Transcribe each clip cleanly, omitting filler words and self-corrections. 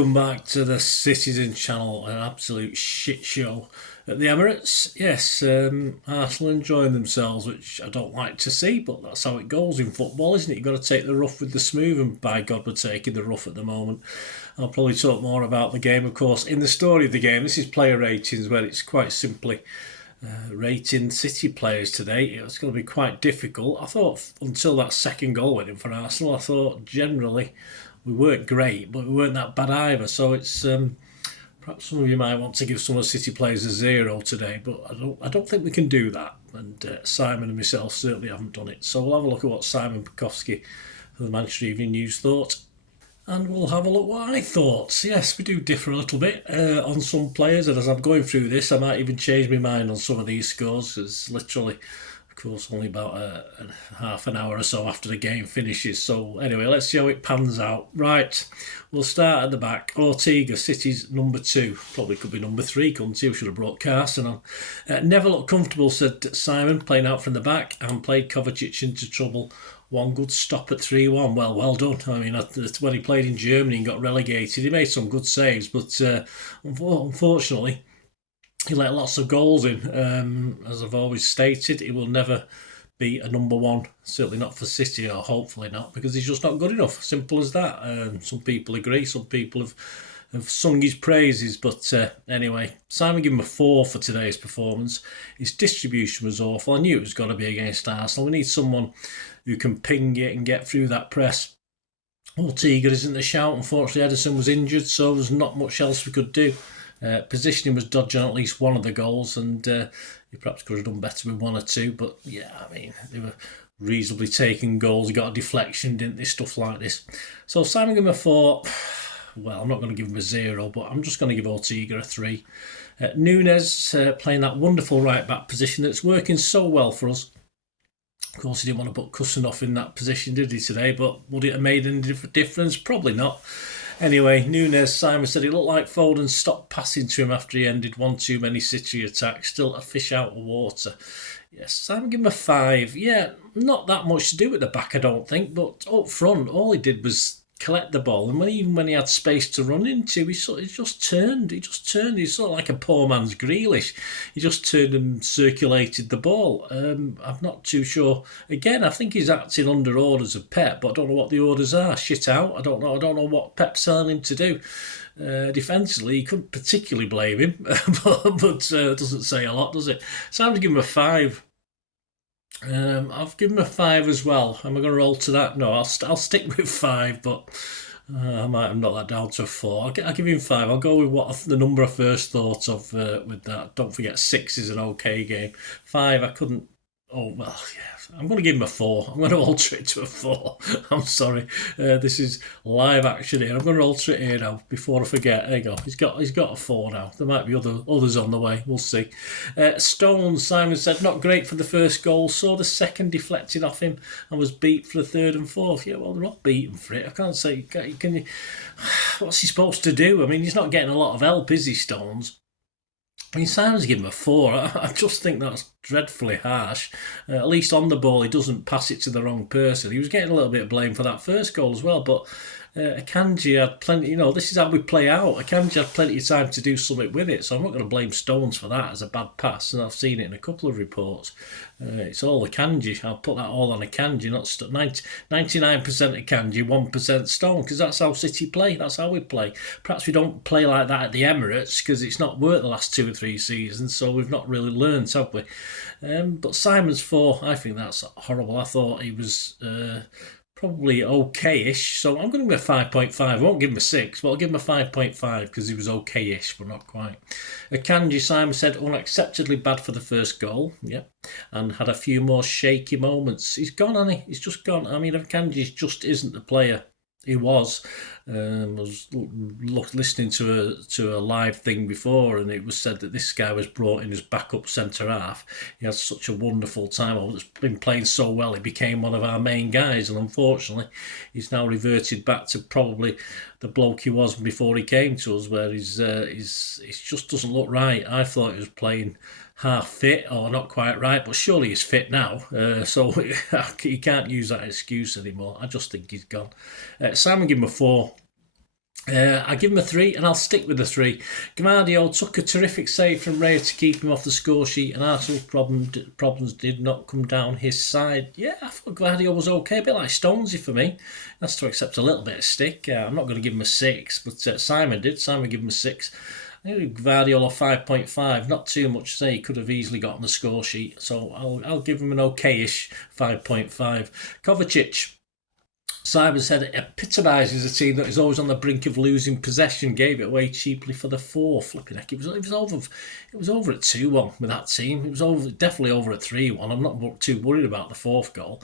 welcome back to the Citizen channel. An absolute shit show at the Emirates. Yes, Arsenal enjoying themselves, which I don't like to see, but that's how it goes in football, isn't it? You've got to take the rough with the smooth, and by God, we're taking the rough at the moment. I'll probably talk more about the game, of course, in the story of the game. This is player ratings, where it's quite simply rating City players today. It's going to be quite difficult. I thought until that second goal went in for Arsenal, I thought generally we weren't great, but we weren't that bad either. So it's perhaps some of you might want to give some of the City players a 0 today, but I don't think we can do that. And Simon and myself certainly haven't done it. So we'll have a look at what Simon Pekowski for the Manchester Evening News thought. And we'll have a look what I thought. Yes, we do differ a little bit on some players, and as I'm going through this, I might even change my mind on some of these scores. It's literally, of course, only about half an hour or so after the game finishes. So anyway, let's see how it pans out. Right, we'll start at the back. Ortega, City's number 2. Probably could be number 3, couldn't he? We should have brought Carson on. Never looked comfortable, said Simon, playing out from the back, and played Kovacic into trouble. One good stop at 3-1. Well done. I mean, when he played in Germany and got relegated, he made some good saves, but unfortunately, he let lots of goals in. As I've always stated, he will never be a number 1, certainly not for City, or hopefully not, because he's just not good enough. Simple as that. Some people agree, some people have sung his praises, but anyway, Simon gave him a 4 for today's performance. His distribution was awful. I knew it was going to be against Arsenal. We need someone who can ping it and get through that press. Ortega isn't the shout. Unfortunately, Ederson was injured, so there's not much else we could do. Positioning was dodgy on at least one of the goals, and he perhaps could have done better with 1 or 2, but yeah, I mean, they were reasonably taking goals. He got a deflection, didn't they? Stuff like this. So Simon gave him a 4. Well, I'm not going to give him a 0, but I'm just going to give Ortega a 3. Nunes playing that wonderful right-back position that's working so well for us. Of course, he didn't want to put Kusanov in that position, did he, today? But would it have made any difference? Probably not. Anyway, Nunes, Simon said it looked like Foden stopped passing to him after he ended one too many City attacks. Still a fish out of water. Yes, Simon gave him a 5. Yeah, not that much to do at the back, I don't think. But up front, all he did was collect the ball, and even when he had space to run into, he just turned. He's sort of like a poor man's Grealish. He just turned and circulated the ball. I'm not too sure. Again, I think he's acting under orders of Pep, but I don't know what the orders are. Shit out. I don't know what Pep's telling him to do. Defensively, you couldn't particularly blame him, but doesn't say a lot, does it? So I'm going to give him a 5. I've given him a 5 as well. Am I going to roll to that? No, I'll stick with 5, but I might have knocked that down to a 4. I'll give him 5. I'll go with the number I first thought of with that. Don't forget 6 is an okay game. 5, I couldn't. Oh, well, yeah. I'm going to give him a 4. I'm going to alter it to a 4. I'm sorry. This is live action here. I'm going to alter it here now before I forget. There you go. He's got a 4 now. There might be others on the way. We'll see. Stones, Simon said, not great for the first goal. Saw the second deflected off him and was beat for the third and fourth. Yeah, well, they're all beaten for it. I can't say. Can you? What's he supposed to do? I mean, he's not getting a lot of help, is he, Stones? I mean, Simon's given him a 4. I just think that's dreadfully harsh. At least on the ball, he doesn't pass it to the wrong person. He was getting a little bit of blame for that first goal as well, but Akanji had plenty, this is how we play out. Akanji had plenty of time to do something with it, so I'm not going to blame Stones for that as a bad pass, and I've seen it in a couple of reports. It's all Akanji. I'll put that all on Akanji, not 99% Akanji, 1% Stone, because that's how City play. That's how we play. Perhaps we don't play like that at the Emirates because it's not worked the last 2 or 3 seasons, so we've not really learned, have we? But Simon's 4, I think that's horrible. I thought he was probably okay-ish, so I'm going to give him a 5.5. I won't give him a 6, but I'll give him a 5.5 because he was okay-ish, but not quite. Akanji, Simon said, unacceptably bad for the first goal, yeah, and had a few more shaky moments. He's gone, hasn't he? He's just gone. I mean, Akanji just isn't the player he was. I was listening to a live thing before, and it was said that this guy was brought in as backup centre half. He had such a wonderful time. He's been playing so well, he became one of our main guys, and unfortunately, he's now reverted back to probably the bloke he was before he came to us, where he's just doesn't look right. I thought he was playing half fit or not quite right, but surely he's fit now, so he can't use that excuse anymore. I just think he's gone. Simon gave him a 4. I give him a 3 and I'll stick with the 3. Gvardio took a terrific save from Raya to keep him off the score sheet, and Arsenal's problems did not come down his side. Yeah, I thought Gvardio was okay, a bit like Stonesy for me. That's to accept a little bit of stick. I'm not going to give him a 6, but Simon did. Simon gave him a 6. I think Gvardiol 5.5, not too much to say. He could have easily got on the score sheet, so I'll give him an okay-ish 5.5. Kovacic, Simon said it epitomises a team that is always on the brink of losing possession. Gave it away cheaply for the 4. Flipping heck, it was over. It was over at 2-1 with that team. It was definitely over at 3-1. I'm not too worried about the 4th goal.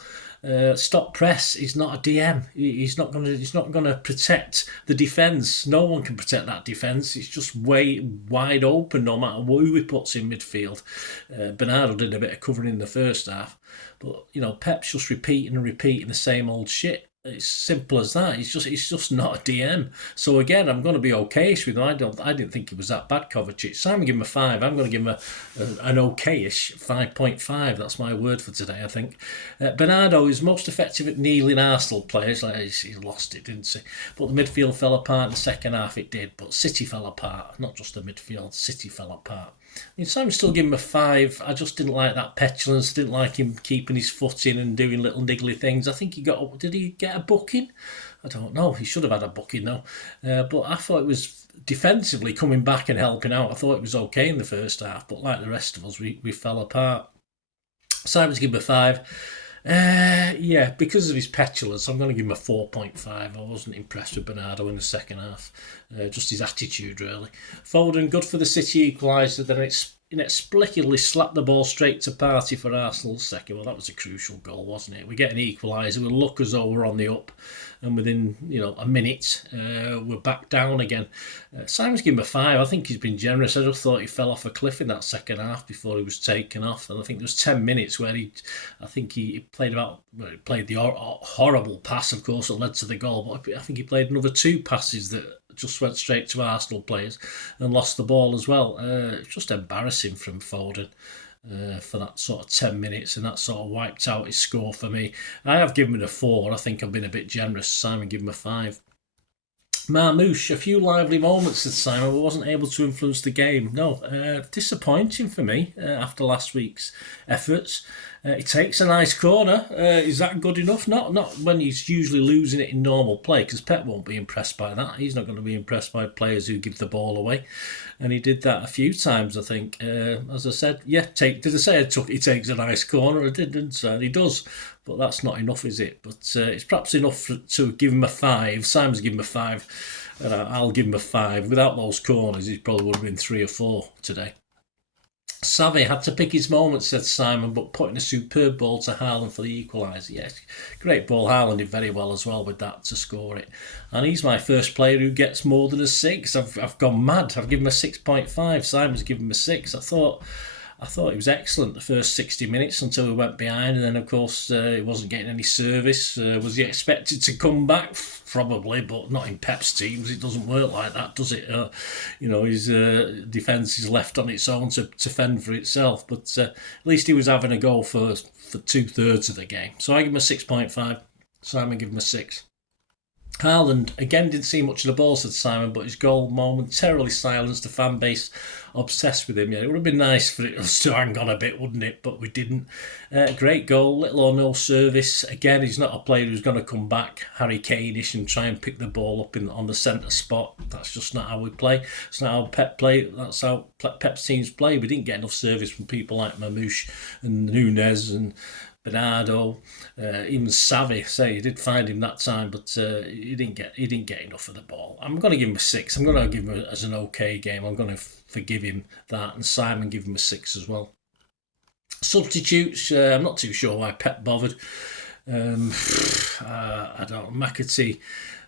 Stop press. He's not a DM. He's not going to protect the defence. No one can protect that defence. It's just way wide open no matter who he puts in midfield. Bernardo did a bit of covering in the first half, but Pep's just repeating the same old shit. It's simple as that. He's just not a DM. So again, I'm going to be okayish with him. I didn't think he was that bad, Kovacic. So I'm going to give him a 5. I'm going to give him an okayish 5.5. That's my word for today, I think. Bernardo is most effective at kneeling Arsenal players. He lost it, didn't he? But the midfield fell apart in the second half. It did, but City fell apart. Not just the midfield. City fell apart. I'm still giving him a 5. I just didn't like that petulance. Didn't like him keeping his foot in and doing little niggly things. I think did he get a booking? I don't know. He should have had a booking though. But I thought it was defensively coming back and helping out. I thought it was okay in the first half, but like the rest of us, we fell apart. Simon's giving him a 5. Yeah, because of his petulance, I'm going to give him a 4.5. I wasn't impressed with Bernardo in the second half. Just his attitude, really. Foden, good for the City equaliser, then it's inexplicably slapped the ball straight to Partey for Arsenal's second. Well, that was a crucial goal, wasn't it? We get an equaliser, we look as though we're on the up, and within a minute, we're back down again. Simon's given him a 5. I think he's been generous. I just thought he fell off a cliff in that second half before he was taken off, and I think there was 10 minutes where he played the horrible pass, of course, that led to the goal, but I think he played another 2 passes that just went straight to Arsenal players and lost the ball as well. Just embarrassing from Foden for that sort of 10 minutes, and that sort of wiped out his score for me. I have given him a 4. I think I've been a bit generous. Simon gave him a 5. Marmouche, a few lively moments at Simon, but wasn't able to influence the game. No, disappointing for me after last week's efforts. He takes a nice corner. Is that good enough? Not when he's usually losing it in normal play, because Pep won't be impressed by that. He's not going to be impressed by players who give the ball away. And he did that a few times, I think. As I said, did I say he takes a nice corner? I didn't. He does. But that's not enough, is it? But it's perhaps enough to give him a 5. Simon's given him a 5, and I'll give him a 5. Without those corners, he probably would have been 3 or 4 today. Savvy had to pick his moments, said Simon, but putting a superb ball to Haaland for the equaliser. Yes, great ball. Haaland did very well as well with that to score it. And he's my first player who gets more than a 6. I've gone mad. I've given him a 6.5. Simon's given him a 6. I thought he was excellent the first 60 minutes until we went behind, and then of course he wasn't getting any service. Was he expected to come back? Probably, but not in Pep's teams. It doesn't work like that, does it? His defence is left on its own to fend for itself. But at least he was having a go for 2/3 of the game. So I give him a 6.5. Simon give him a 6. Haaland, again, didn't see much of the ball, said Simon, but his goal momentarily silenced the fan base obsessed with him. Yeah, it would have been nice for it to hang on a bit, wouldn't it? But we didn't. Great goal, little or no service. Again, he's not a player who's going to come back Harry Kane-ish and try and pick the ball up on the centre spot. That's just not how we play. It's not how Pep play. That's how Pep's teams play. We didn't get enough service from people like Mamouche and Nunez and Bernardo, even Savvy. He did find him that time, but he didn't get enough of the ball. I'm going to give him a 6. I'm going to give him as an okay game. I'm going to forgive him that, and Simon give him a 6 as well. Substitutes. I'm not too sure why Pep bothered. I don't. McAtee,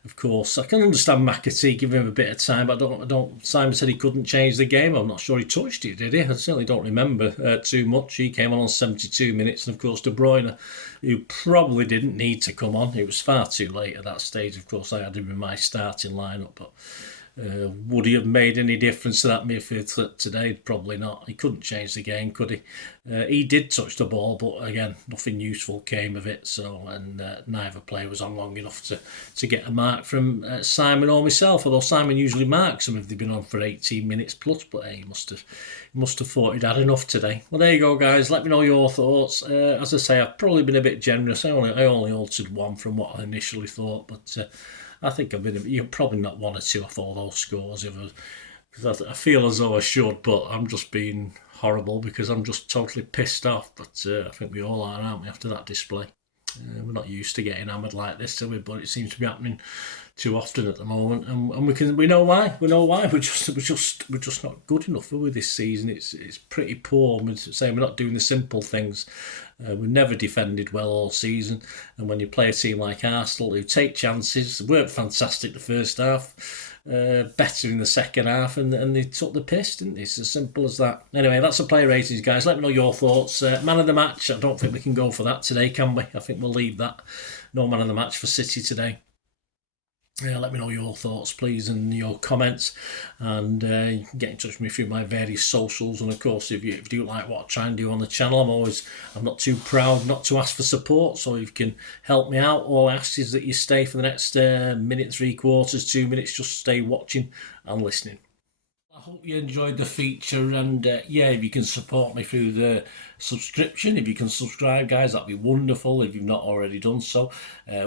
of course. I can understand McAtee giving him a bit of time, but I don't. Simon said he couldn't change the game. I'm not sure he touched it, did he? I certainly don't remember too much. He came on 72 minutes, and of course De Bruyne, who probably didn't need to come on. It was far too late at that stage. Of course, I had him in my starting lineup, but Would he have made any difference to that midfield today? Probably not. He couldn't change the game, could he? He did touch the ball, but again, nothing useful came of it. So, and neither player was on long enough to get a mark from Simon or myself. Although Simon usually marks them if they've been on for 18 minutes plus. But hey, he must have thought he'd had enough today. Well, there you go, guys. Let me know your thoughts. As I say, I've probably been a bit generous. I only altered one from what I initially thought, but. I think you're probably not one or two off all those scores, because I feel as though I should, but I'm just being horrible because I'm just totally pissed off. But I think we all are, aren't we, after that display? We're not used to getting hammered like this, are we? But it seems to be happening too often at the moment, and we know why. We know why. We're just not good enough, are we, this season? It's pretty poor. We're saying we're not doing the simple things. We've never defended well all season, and when you play a team like Arsenal who take chances, weren't fantastic the first half, better in the second half, and they took the piss, didn't they? It's as simple as that. Anyway, that's the player ratings, guys. Let me know your thoughts. Man of the match, I don't think we can go for that today, can we? I think we'll leave that. No man of the match for City today. Let me know your thoughts, please, and your comments, and you can get in touch with me through my various socials. And of course, if you do like what I try and do on the channel, I'm not too proud not to ask for support. So if you can help me out, all I ask is that you stay for the next minute, 3/4, 2 minutes. Just stay watching and listening. I hope you enjoyed the feature, and if you can support me through the subscription, if you can subscribe, guys, that'd be wonderful if you've not already done so.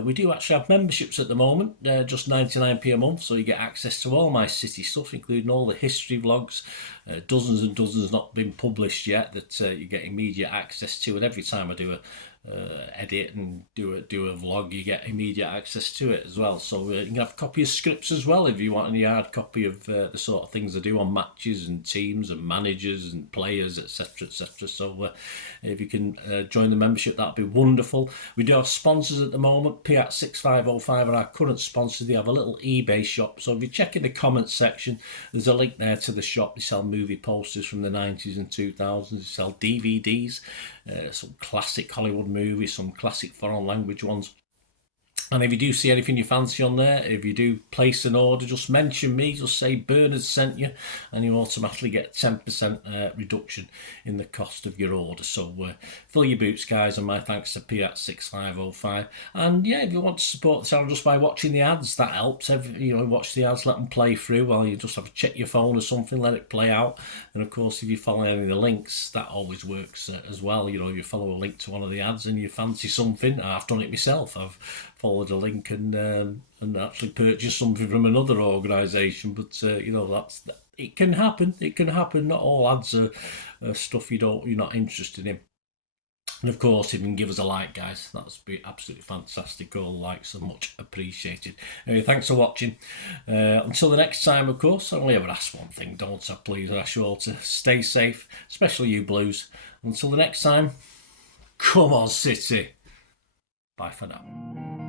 We do actually have memberships at the moment, just 99p a month, so you get access to all my City stuff, including all the history vlogs, dozens and dozens not been published yet that you get immediate access to, and every time I do a edit and do a vlog, you get immediate access to it as well. So you can have a copy of scripts as well if you want any hard copy of the sort of things I do on matches and teams and managers and players, etc, etc. So if you can join the membership, that'd be wonderful. We do have sponsors at the moment. Kippax 6505 are our current sponsors. They have a little eBay shop, so if you check in the comments section, there's a link there to the shop. They sell movie posters from the 90s and 2000s. They sell DVDs, some classic Hollywood movies, some classic foreign language ones. And if you do see anything you fancy on there, if you do place an order, just mention me, just say Bernard sent you, and you automatically get 10% reduction in the cost of your order. So fill your boots, guys, and my thanks to Kippax 6505. And if you want to support the channel just by watching the ads, that helps. Watch the ads, let them play through while you just have to check your phone or something, let it play out. And of course, if you follow any of the links, that always works as well. If you follow a link to one of the ads and you fancy something, I've done it myself. I've followed a link and actually purchased something from another organisation, but it can happen. It can happen. Not all ads are stuff you're not interested in. And of course, if you can give us a like, guys, that's be absolutely fantastic. All likes are much appreciated. Anyway, thanks for watching. Until the next time, of course, I only ever ask one thing, don't I? Please, I ask you all to stay safe, especially you Blues. Until the next time, come on, City. Bye for now.